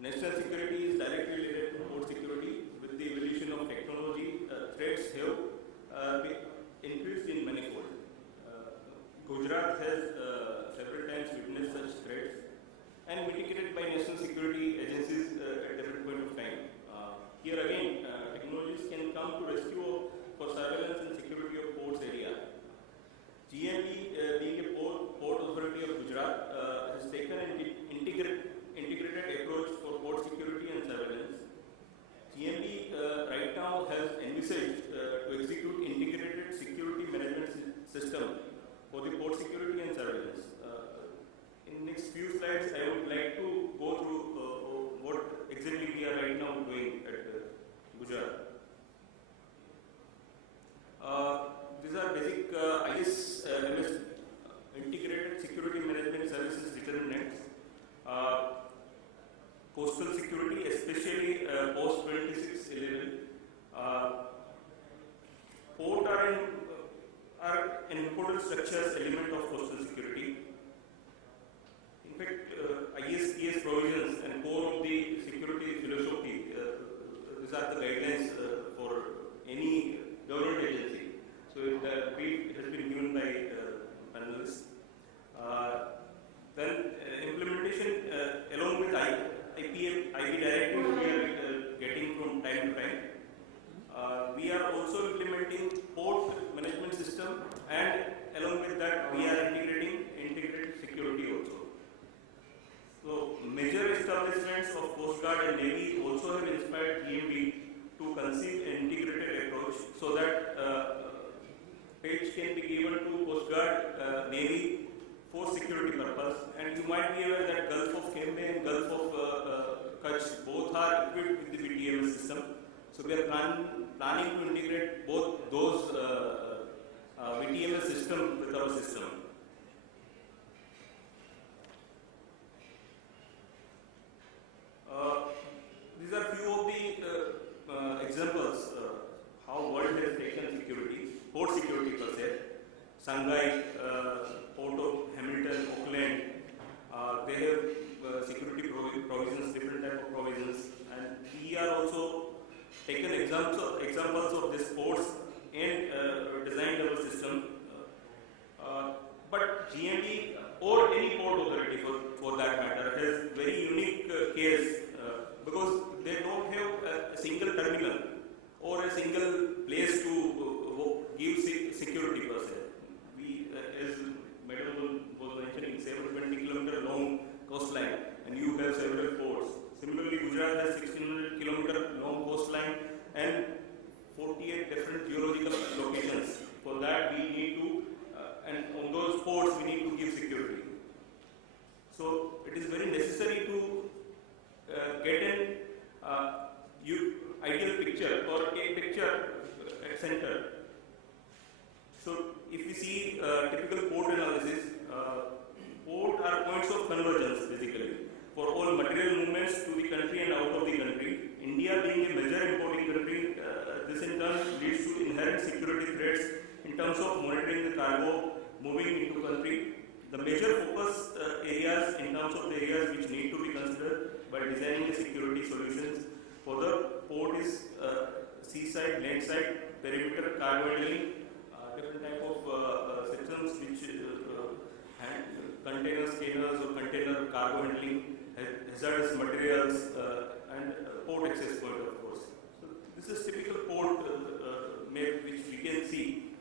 National security is directly related to port security. With the evolution of technology, threats have increased in manifold. Gujarat has several times witnessed such threats and mitigated by national security agencies at different point of time. Here again, technologies can come to rescue for surveillance and security of ports area. GMB, being a port authority of Gujarat, has taken an integrated approach for port security and surveillance. GMB right now has envisaged to execute integrated security management system for the port security and surveillance. In the next few slides, I would like to go through what exactly we are right now doing at Gujarat. These are basic ISMS integrated security management services determinants. Coastal security, especially post 2611. Port are an important structures element of coastal security. In fact, ISPS provisions and core of the security philosophy, these are the guidelines for any government agency. So the brief has been given by panelists. Then implementation along with IP directives we are getting from time to time. We are also implementing port management system, and along with that we are integrated security also. So major establishments of Coast Guard and Navy also have inspired GMB to conceive an integrated approach so that page can be given to Coast Guard, Navy for security purpose. And you might be aware that Gulf of Cambay and Gulf of Kutch both are equipped with the VTMS system. So we are planning to integrate both those VTMS system with our system. These are few of the examples how world has taken security, port security per se. Shanghai, Port of Hamilton, Auckland, they have security provisions, different type of provisions, and we are also taken examples of these ports and designed our system. But GMB or any port authority for that matter has very unique case because they don't have a single terminal or a single place to give security per se. We, as Madam was mentioning, 720-kilometer long coastline, and you have several ports. Similarly, Gujarat has 1600-kilometer long coastline and 48 different geological locations. For that, we need to, and on those ports, we need to give security. So it is very necessary to get an ideal picture or a picture at center. So if we see typical port analysis, port are points of convergence basically for all material movements to the country and out of the country. India being a major importing country, this in turn leads to inherent security threats in terms of monitoring the cargo moving into country. The major focus areas in terms of the areas which need to be considered by designing the security solutions for the port is seaside, landside, perimeter, cargo handling, different type of systems which container scanners or container cargo handling, hazardous materials, and port access point, of course. So this is typical port map which we can see,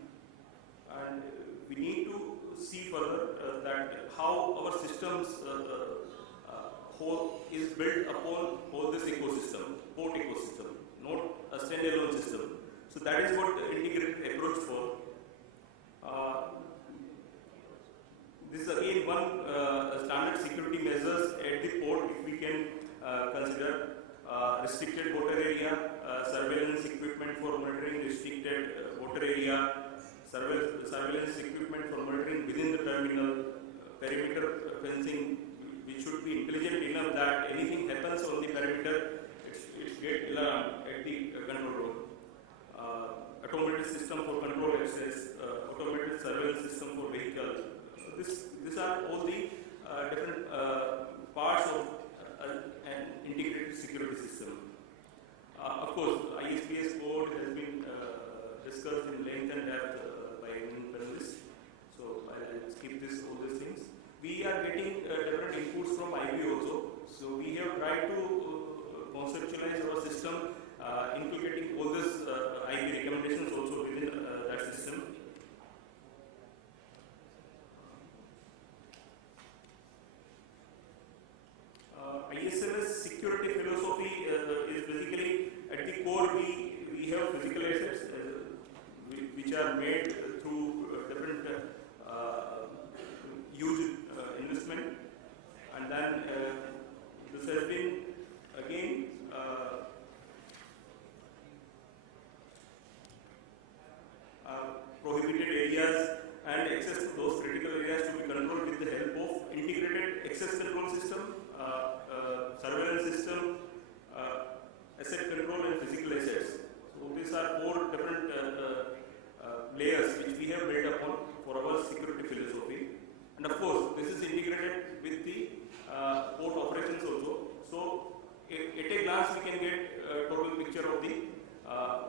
and we need to see further that how our systems whole is built upon all this ecosystem, port ecosystem, not a standalone system. So that is what the integrated approach for. This is again one standard security measures at the port if we can consider restricted water area, surveillance equipment for monitoring restricted water area, surveillance equipment for monitoring within the terminal, perimeter fencing, which should be intelligent enough that anything happens on the perimeter, it gets alarmed at the control room. Automated system for control access, automated surveillance system for vehicles. These are all the different parts of an integrated security system. Of course, ISPS code has been discussed in length and depth by panelists. So I'll skip all these things. We are getting different inputs from IB also. So we have tried to conceptualize our system, inculcating all these IB recommendations also within that system. ISMS security philosophy is basically at the core we have physical assets which are made through different huge investment, and then this has been again prohibited areas and access to those critical areas to be controlled with the help of integrated access control system, surveillance system, asset control and physical assets. So these are four different layers which we have built upon for our security philosophy. And of course, this is integrated with the port operations also. So at a glance we can get a total picture of the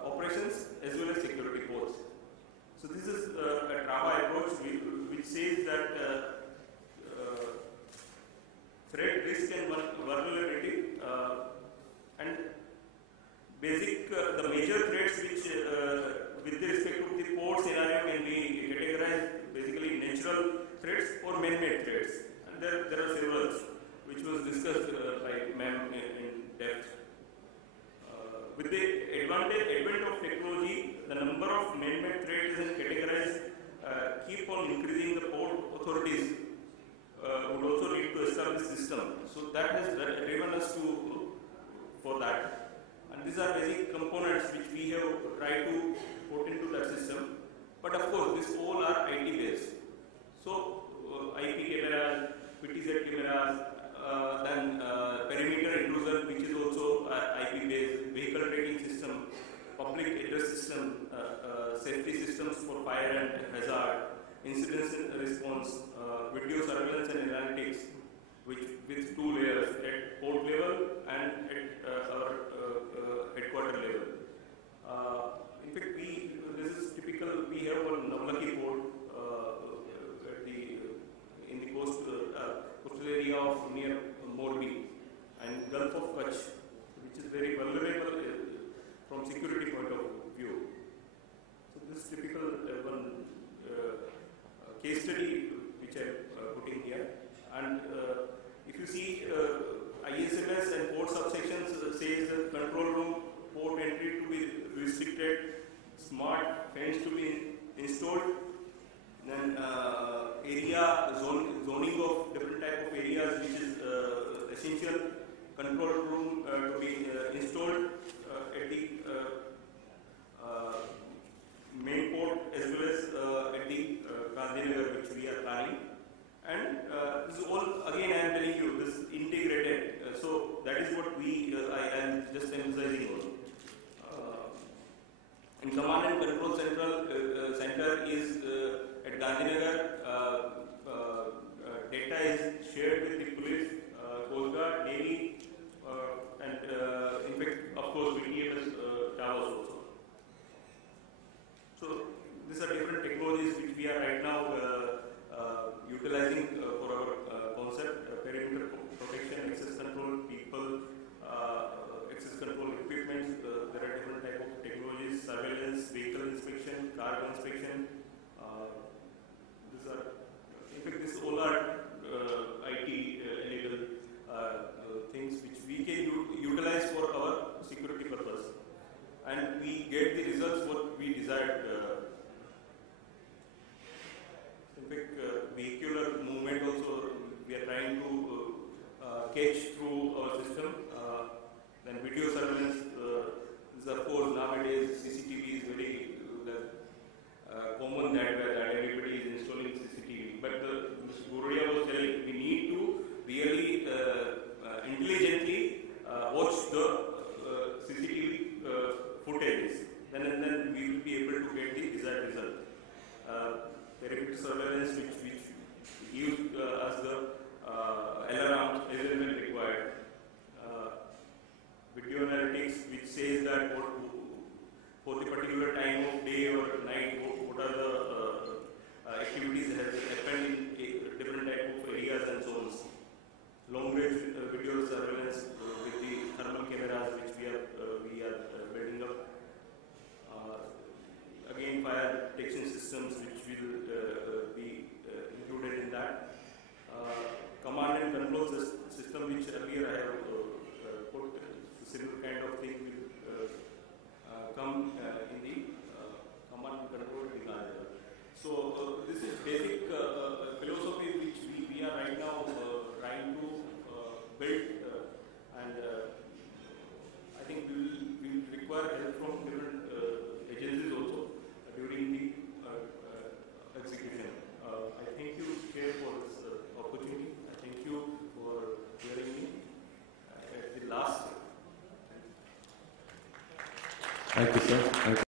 operations as well as security ports. So this is a TRAVA approach which says that threat, risk and vulnerability and the major threats which with respect to the port scenario can be categorized basically natural threats or man-made threats. And there are several which was discussed by ma'am in depth. With the advent of technology, the number of man-made threats is categorized keep on increasing. The port authorities would also need to establish system. So that has driven us for that. And these are basic components which we have tried to put into that system. But of course, these all are IT based. So IP cameras, PTZ cameras, then perimeter intrusion, which is also IP based, vehicle tracking system, public address system, safety systems for fire and hazard, incident response, video surveillance and analytics, with two layers at port level and at our headquarter level. In fact, this is typical. We have one Navlaki port in the coastal area of near Morbi and Gulf of Kutch, which is very vulnerable from security point of view. So this is typical one case study which I put in here. And if you see ISMS and port subsections says control room port entry to be restricted, smart fence to be installed, then area zoning of different type of areas which is essential, control room to be installed at the main port as well as at the Gandhinagar which we are planning. And this is all, again I am telling you, this is integrated. So that is what I am just emphasizing on. In command and control center is at Gandhinagar. Data is shared with the police, Coast Guard, Navy, and in fact, of course, VTMS towers also. So these are different technologies which we are right now utilizing for our concept: perimeter protection, access control, people, access control equipment. There are different type of technologies: surveillance, vehicle inspection, cargo inspection. These are, in fact, these all are IT Thank you, sir. Thank you.